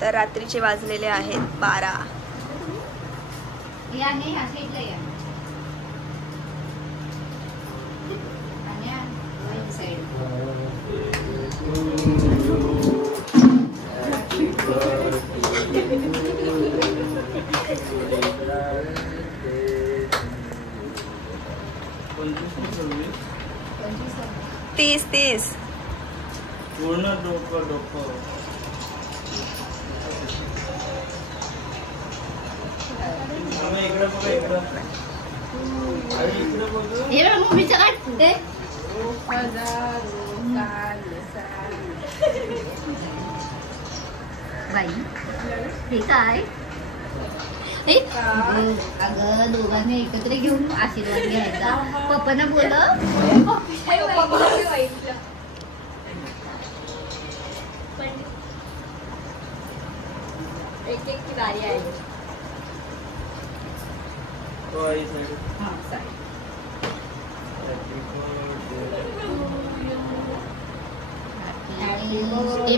तर रात्रीचे वाजलेले आहेत 12. तीस पूर्ण डोकं अगं दोघांनी एकत्र घेऊन आशीर्वाद घ्यायचा. पप्पांना बोल एक की बारी आहे.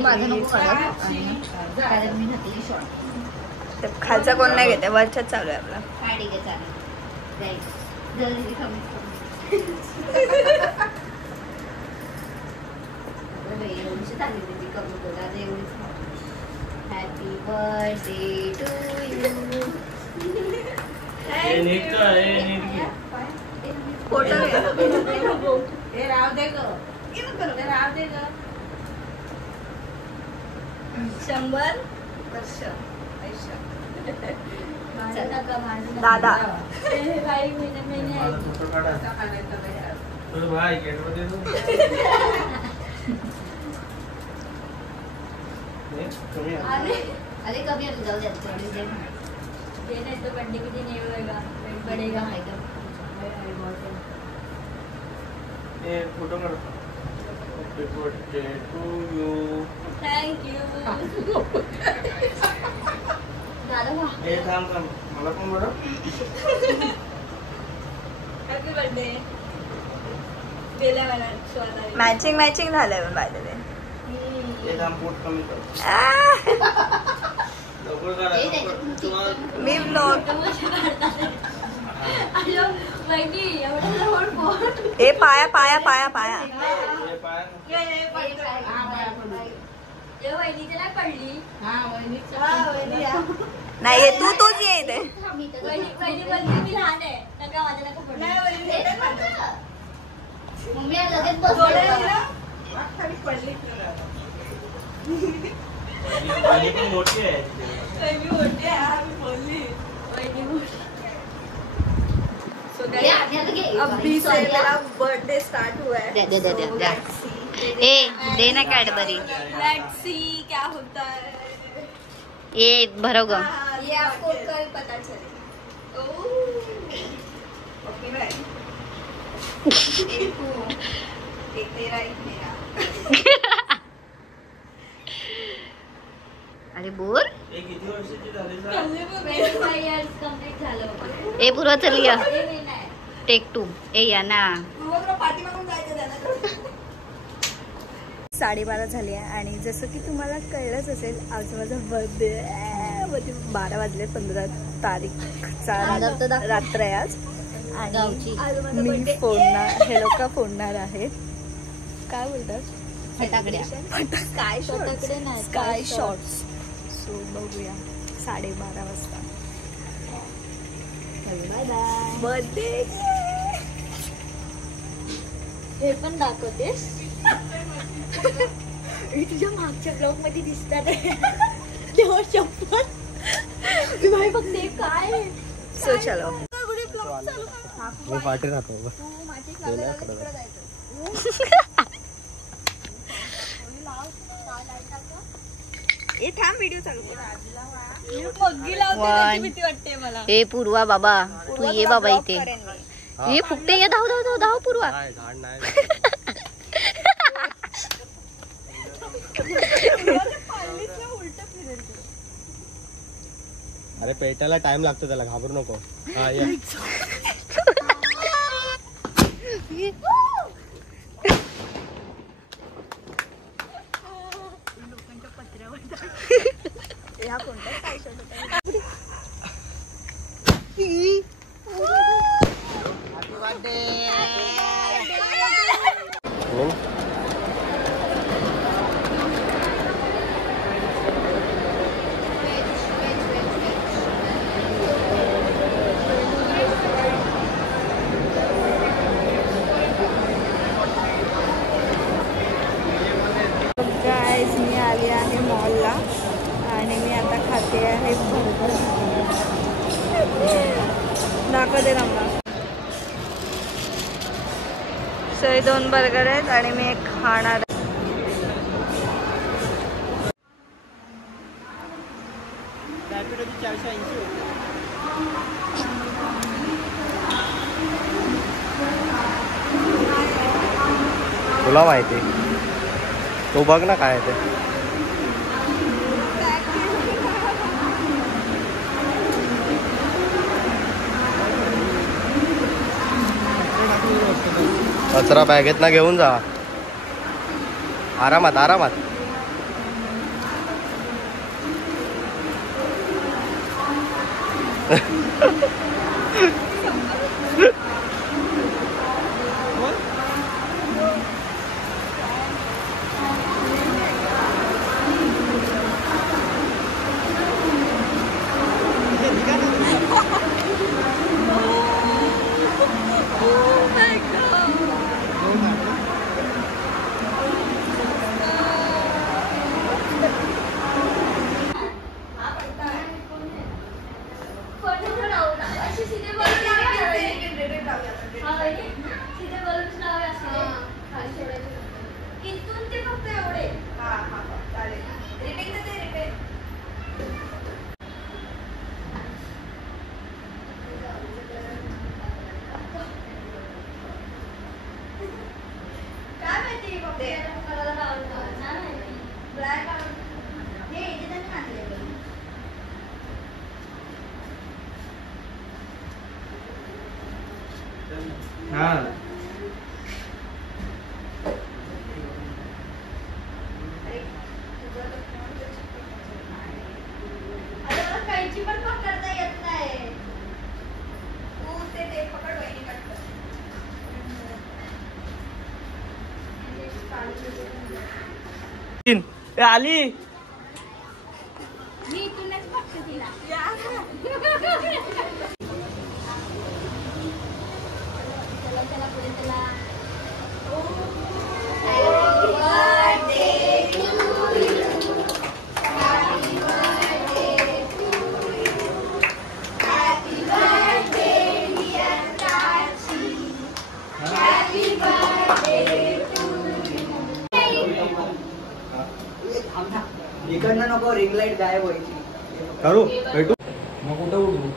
माझं नको कारण मी घातली शॉर्ट. खालचा कोण नाही घेते, वरच्याच चालू आहे आपला. हा ठीक आहे चालेल. जल्दी happy birthday to you. Photo राव दे ग. 100 वर्ष दादा. अरे कभी जाऊ द्या तो बर्थडे के दिन ये होगा बढ़ेगा. फोटो काढ. Happy birthday to you. Thank you. हे थांब मला पण बरं. Happy birthday. गेल्या महिन्यात मॅचिंग झालंय पण बाय द वे. हे थांब पोट कमी कर. मी ब्लॉग ए पाया नाही तूच ये इथे. मोठी आहे. अभी से मेरा बर्थडे स्टार्ट हुआ है. दे ना कैडबरी. लेट्स सी क्या होता है. ये भरो ग. ये आपको कल पता चले. एक तेरा एक मेरा. अरे बोल. किती वर्षाची झाली. 25 years कंप्लीट झालं. ए पूर्वा चल या. टेक 2. ए या ना. 12:30 झाली आहे आणि जसं की तुम्हाला कळलंच असेल आज माझा बर्थडे. 12 वाजले. 15 तारीखचा रात्र आहे आज. आणि मी फोडणार, हे लोक फोडणार आहेत. काय बोलतात? फटाकड्या. Sky shots. सो बघूया 12:30 वाजता. Bye bye. बर्थडे. हे पण दाखवतेस. मी तुझ्या मागच्या ब्लॉग मध्ये दिसतात. तेव्हा शपथ मी बघते काय. सो चलो मी पाठी राहतो. थांब व्हिडिओ चालू. भीती वाटते मला. ए पूर्वा बाबा तू ये बाबा इथे. ये फुकटे ये. धाव पूर्वा. अरे पेटायला टाइम लागतो त्याला, घाबरू नको. हा ये. ह्या कोणत्या काय शोधत गाईज मी आली आहे मॉलला आणि मी आता खाते आहे बर्गर. दाखवते रंगा. सो 2 बर्गर आहेत आणि मी एक खाणार. तुला माहिती तू बघ ना काय ते. कचरा बॅगेत ना घेऊन जा. आरामात आरामात. आली. मी इथूनच बघते तिला. चला पुढे चला. इकडनं नको, रिंग लाईट गायब व्हायची. करू भेटू मग कुठं उडू.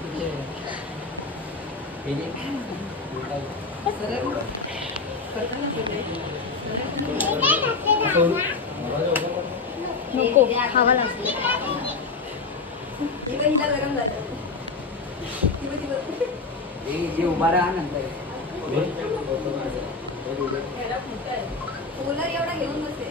नको हवा लागते. जे उभा राहा नंतर एवढा घेऊन बसते.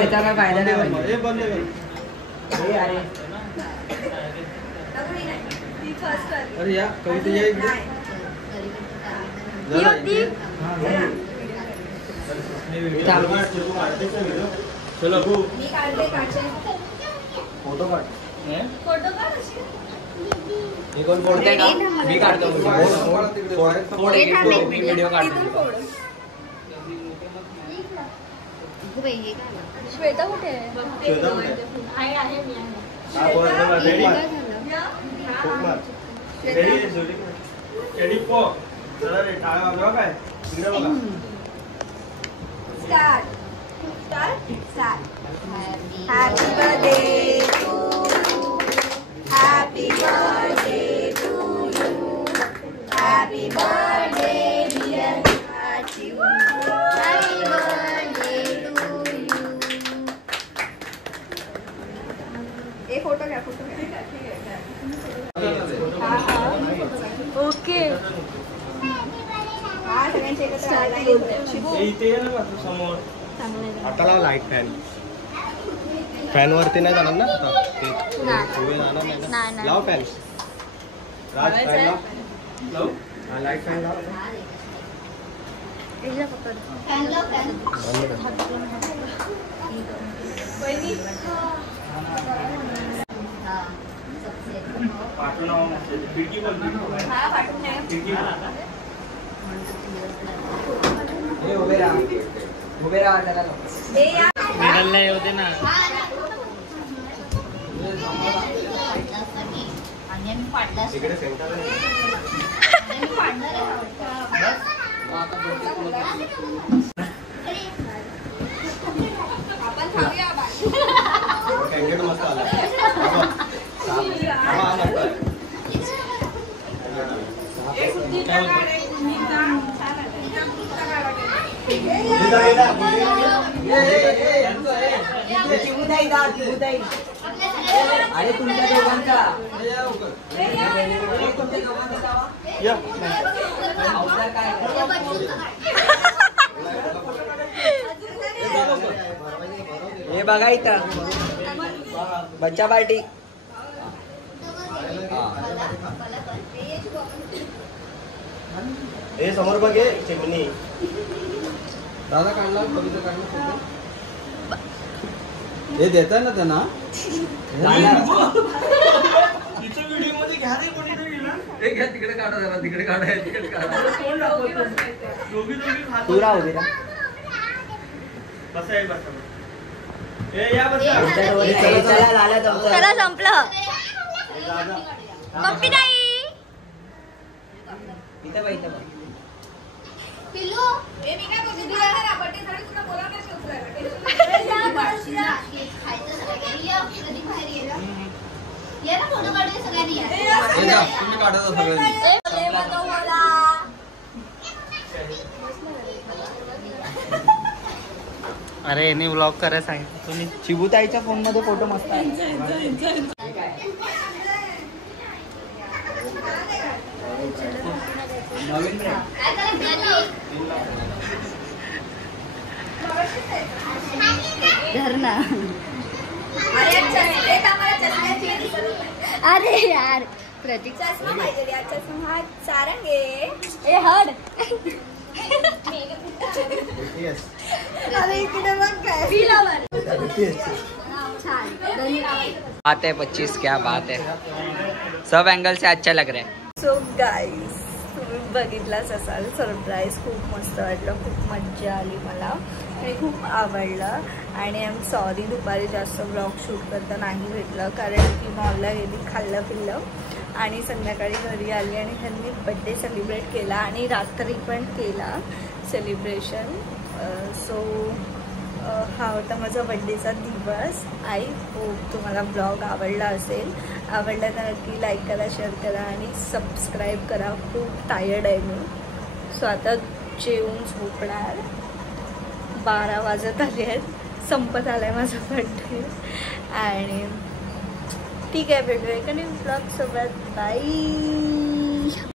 याचा काय फायदा नाही पाहिजे. अरे या कविता या इकडे. चलो फोटो काढ. हे कोण फोडते का? मी काढतो. व्हिडिओ काढतो. श्वेता कुठे आहे? चला रे टाळा वाजवा काय. Start. Happy birthday to you, happy birthday to you, happy birthday dear Rajeev, happy birthday to you. एक फोटो घ्या, फोटो घ्या. ओके. आता लाव लाईट फॅन. फॅन वरती नाही जाणार ना ते उभे जाणार नाही ना. लाव फॅन. राज फॅन लाव. लाईट फॅन लाव. उभे राहा त्याला होते ना. इकडे सेंटर कॅन्डिडेट मस्त आला. आणि तुमच्या दोघांचा हे बघा इथं बच्चा पार्टी. हे समोर बघे चिमणी. दादा काढला कविता काढला हे देत ना त्यांना. तिकडे काढा जरा तिकडे काढा तिकडे काढा. तू राहू दे ना. चला संपलं. पप्पी ताई इथं बघ इथं बघ. पिल्लू ये ना फोटो काढूया सगळ्यांनी. तुम्ही काढा सगळ्यांनी. अरे यांनी व्लॉग करायला सांगितलं तुम्ही. चिबूताईच्या फोन मध्ये फोटो मस्त आहे. नवीन धरणा. अरे यार प्रतीक चष्मा पाहिजे. चष्मा सारंगे ए हड. अरे इकडे बघ काय. बात है 25 क्या बात है. सब एंगल से अच्छा लग रहा है. सो गाईज तुम्ही बघितलाच असाल. सरप्राईज खूप मस्त वाटलं. खूप मज्जा आली मला आणि खूप आवडलं. आणि आय एम सॉरी दुपारी जास्त ब्लॉग शूट करता नाही भेटलं कारण की मॉलला गेली, खाल्लं पिल्लं आणि संध्याकाळी घरी आली आणि त्यांनी बड्डे सेलिब्रेट केला आणि रात्री पण केला सेलिब्रेशन. सो हा होता माझा बड्डेचा दिवस. आय होप तुम्हाला ब्लॉग आवडला असेल. आवडला तर नक्की लाईक करा, शेअर करा आणि सबस्क्राईब करा. खूप टायर्ड आहे मी. सो आता जेवून झोपणार. 12 वाजत आले आहेत. संपत आला आहे माझा बड्डे आणि ठीक आहे भेटूया एका ब्लॉग सोबत. बाय.